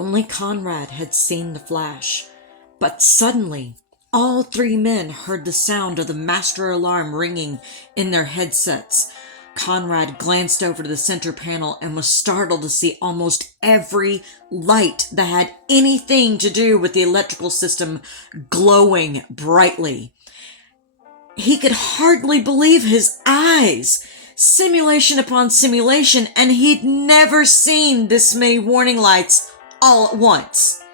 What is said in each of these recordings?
Only Conrad had seen the flash, but suddenly all three men heard the sound of the master alarm ringing in their headsets. Conrad glanced over to the center panel and was startled to see almost every light that had anything to do with the electrical system glowing brightly. He could hardly believe his eyes. Simulation upon simulation, and he'd never seen this many warning lights all at once.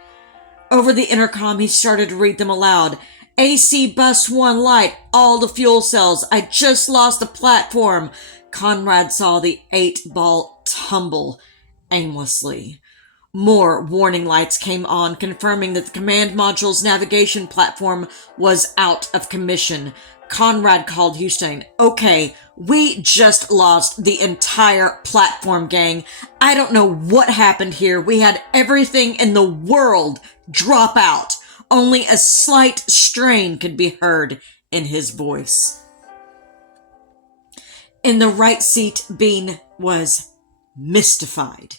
Over the intercom, he started to read them aloud. AC bus 1 light, all the fuel cells. I just lost the platform. Conrad saw the 8-ball tumble aimlessly. More warning lights came on, confirming that the command module's navigation platform was out of commission. Conrad called Houston. Okay, we just lost the entire platform, gang. I don't know what happened here. We had everything in the world drop out. Only a slight strain could be heard in his voice. In the right seat, Bean was mystified.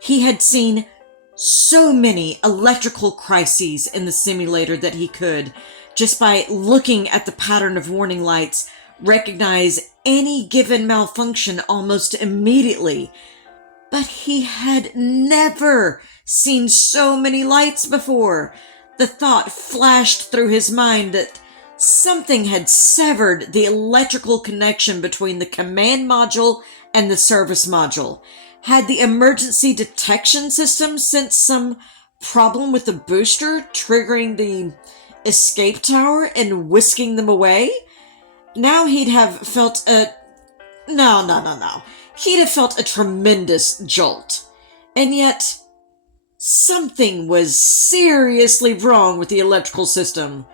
He had seen so many electrical crises in the simulator that he could, just by looking at the pattern of warning lights, recognize any given malfunction almost immediately. But he had never seen so many lights before. The thought flashed through his mind that something had severed the electrical connection between the command module and the service module. Had the emergency detection system sensed some problem with the booster, triggering the escape tower and whisking them away? Now he'd have felt a... No. He'd have felt a tremendous jolt. And yet, something was seriously wrong with the electrical system.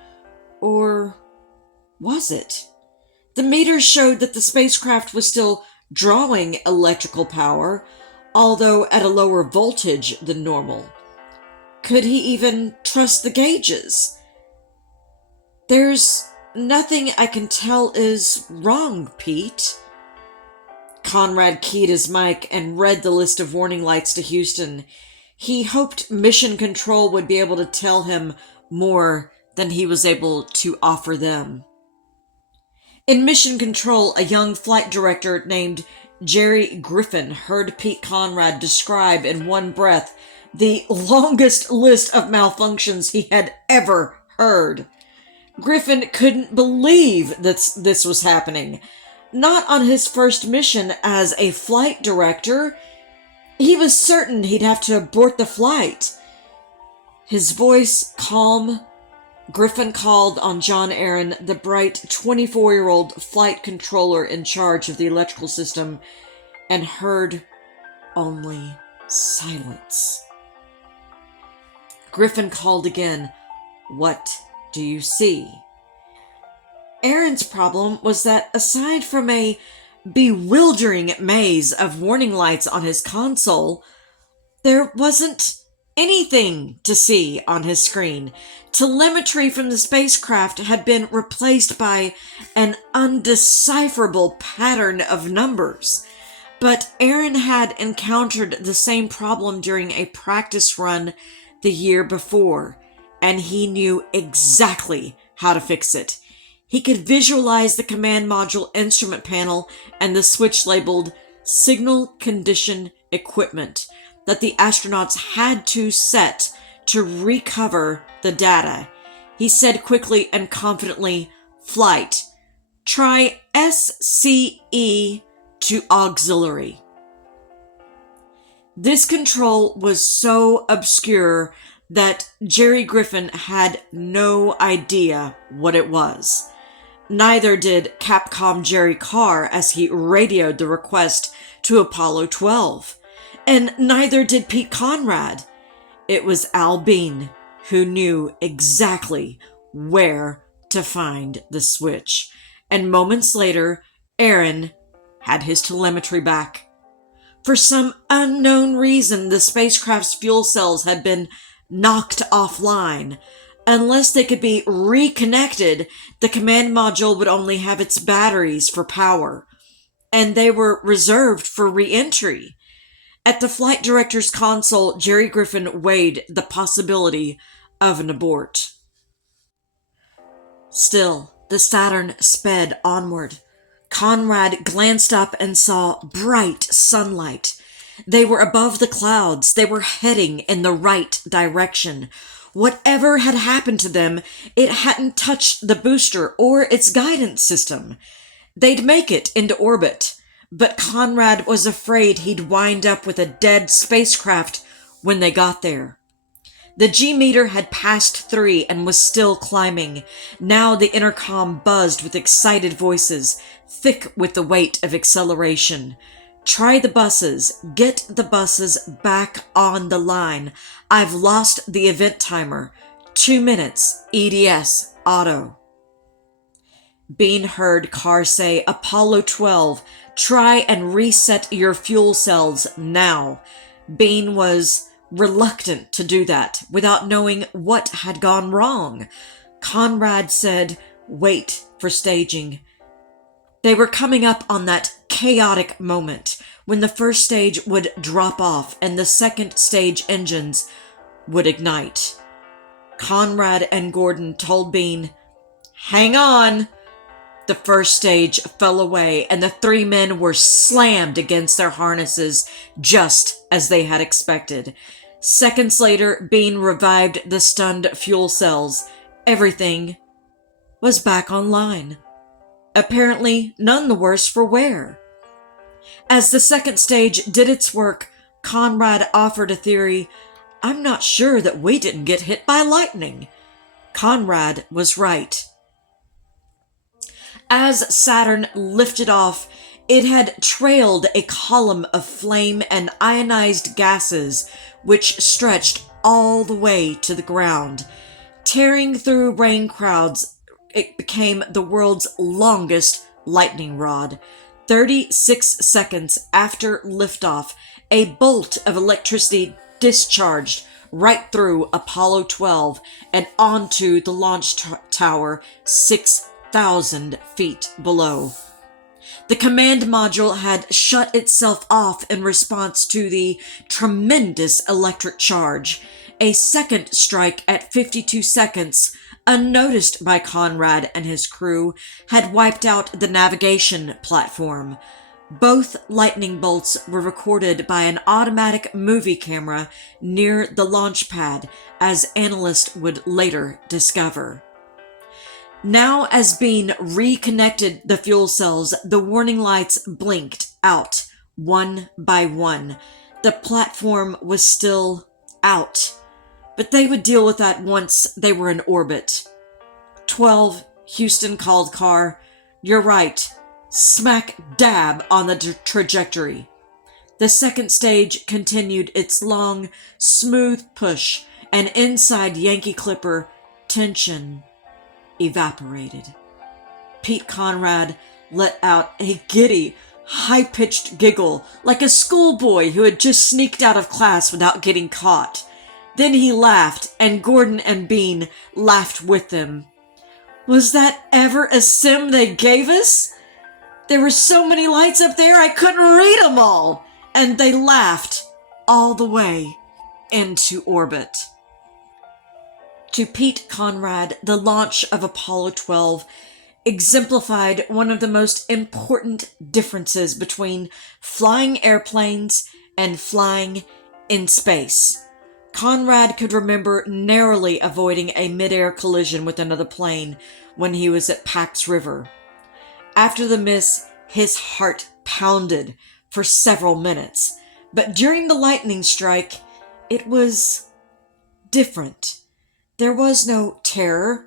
Or was it? The meters showed that the spacecraft was still drawing electrical power, although at a lower voltage than normal. Could he even trust the gauges? There's nothing I can tell is wrong, Pete. Conrad keyed his mic and read the list of warning lights to Houston. He hoped Mission Control would be able to tell him more than he was able to offer them. In Mission Control, a young flight director named Jerry Griffin heard Pete Conrad describe in one breath the longest list of malfunctions he had ever heard. Griffin couldn't believe that this was happening. Not on his first mission as a flight director. He was certain he'd have to abort the flight. His voice calm, Griffin called on John Aaron, the bright 24-year-old flight controller in charge of the electrical system, and heard only silence. Griffin called again. What do you see? Aaron's problem was that aside from a bewildering maze of warning lights on his console, there wasn't anything to see on his screen. Telemetry from the spacecraft had been replaced by an undecipherable pattern of numbers. But Aaron had encountered the same problem during a practice run the year before, and he knew exactly how to fix it. He could visualize the command module instrument panel and the switch labeled Signal Condition Equipment that the astronauts had to set to recover the data. He said quickly and confidently, "Flight, try SCE to auxiliary." This control was so obscure that Jerry Griffin had no idea what it was. Neither did Capcom Jerry Carr as he radioed the request to Apollo 12. And neither did Pete Conrad. It was Al Bean who knew exactly where to find the switch. And moments later, Aaron had his telemetry back. For some unknown reason, the spacecraft's fuel cells had been knocked offline. Unless they could be reconnected, the command module would only have its batteries for power, and they were reserved for re-entry. At the flight director's console, Jerry Griffin weighed the possibility of an abort. Still, the Saturn sped onward. Conrad glanced up and saw bright sunlight. They were above the clouds. They were heading in the right direction. Whatever had happened to them, it hadn't touched the booster or its guidance system. They'd make it into orbit, but Conrad was afraid he'd wind up with a dead spacecraft when they got there. The G-meter had passed 3 and was still climbing. Now the intercom buzzed with excited voices, thick with the weight of acceleration. Try the buses. Get the buses back on the line. I've lost the event timer. 2 minutes. EDS. Auto. Bean heard Carr say, Apollo 12, try and reset your fuel cells now. Bean was reluctant to do that without knowing what had gone wrong. Conrad said, wait for staging. They were coming up on that chaotic moment when the first stage would drop off and the second stage engines would ignite. Conrad and Gordon told Bean, hang on. The first stage fell away and the 3 men were slammed against their harnesses just as they had expected. Seconds later, Bean revived the stunned fuel cells. Everything was back online. Apparently, none the worse for wear. As the second stage did its work, Conrad offered a theory. I'm not sure that we didn't get hit by lightning. Conrad was right. As Saturn lifted off, it had trailed a column of flame and ionized gases which stretched all the way to the ground. Tearing through rain clouds, it became the world's longest lightning rod. 36 seconds after liftoff, a bolt of electricity discharged right through Apollo 12 and onto the launch tower 6,000 feet below. The command module had shut itself off in response to the tremendous electric charge. A second strike at 52 seconds, unnoticed by Conrad and his crew, had wiped out the navigation platform. Both lightning bolts were recorded by an automatic movie camera near the launch pad, as analysts would later discover. Now, as Bean reconnected the fuel cells, the warning lights blinked out one by one. The platform was still out, but they would deal with that once they were in orbit. 12, Houston called Carr. You're right. Smack dab on the trajectory. The second stage continued its long, smooth push, and inside Yankee Clipper, tension evaporated. Pete Conrad let out a giddy, high-pitched giggle like a schoolboy who had just sneaked out of class without getting caught. Then he laughed, and Gordon and Bean laughed with them. Was that ever a sim they gave us? There were so many lights up there I couldn't read them all. And they laughed all the way into orbit. To Pete Conrad, the launch of Apollo 12 exemplified one of the most important differences between flying airplanes and flying in space. Conrad could remember narrowly avoiding a mid-air collision with another plane when he was at Pax River. After the miss, his heart pounded for several minutes, but during the lightning strike, it was different. There was no terror,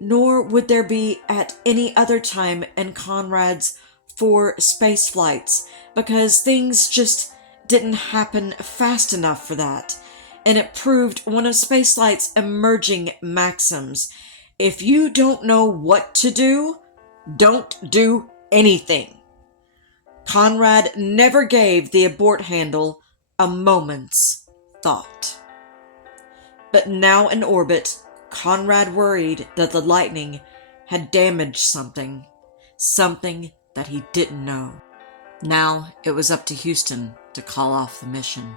nor would there be at any other time in Conrad's 4 space flights, because things just didn't happen fast enough for that. And it proved one of spaceflight's emerging maxims. If you don't know what to do, don't do anything. Conrad never gave the abort handle a moment's thought. But now in orbit, Conrad worried that the lightning had damaged something that he didn't know. Now it was up to Houston to call off the mission.